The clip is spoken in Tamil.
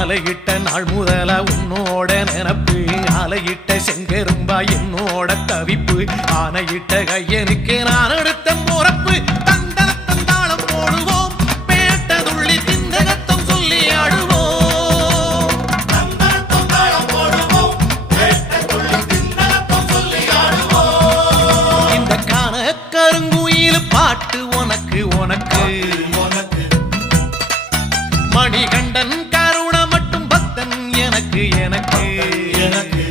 மாலையிட்ட நாள் முதல உன்னோட நினப்பு ஆலையிட்ட செங்கரும்பா என்னோட தவிப்பு ஆனையிட்ட கையனுக்கு நான் எடுத்த முறப்பு தந்தரத்தம் தாளம் போடுவோம் பேட்டதுள்ளி திந்தகத்தம் சொல்லி ஆடுவோம் தந்தரத்தம் தாளம் போடுவோம் பேட்டதுள்ளி திந்தகத்தம் சொல்லி ஆடுவோம் இந்த காண கருங்குயில் பாட்டு உனக்கு உனக்கு மணிகண்டன் கருண மட்டும் பக்தன் எனக்கு எனக்கு எனக்கு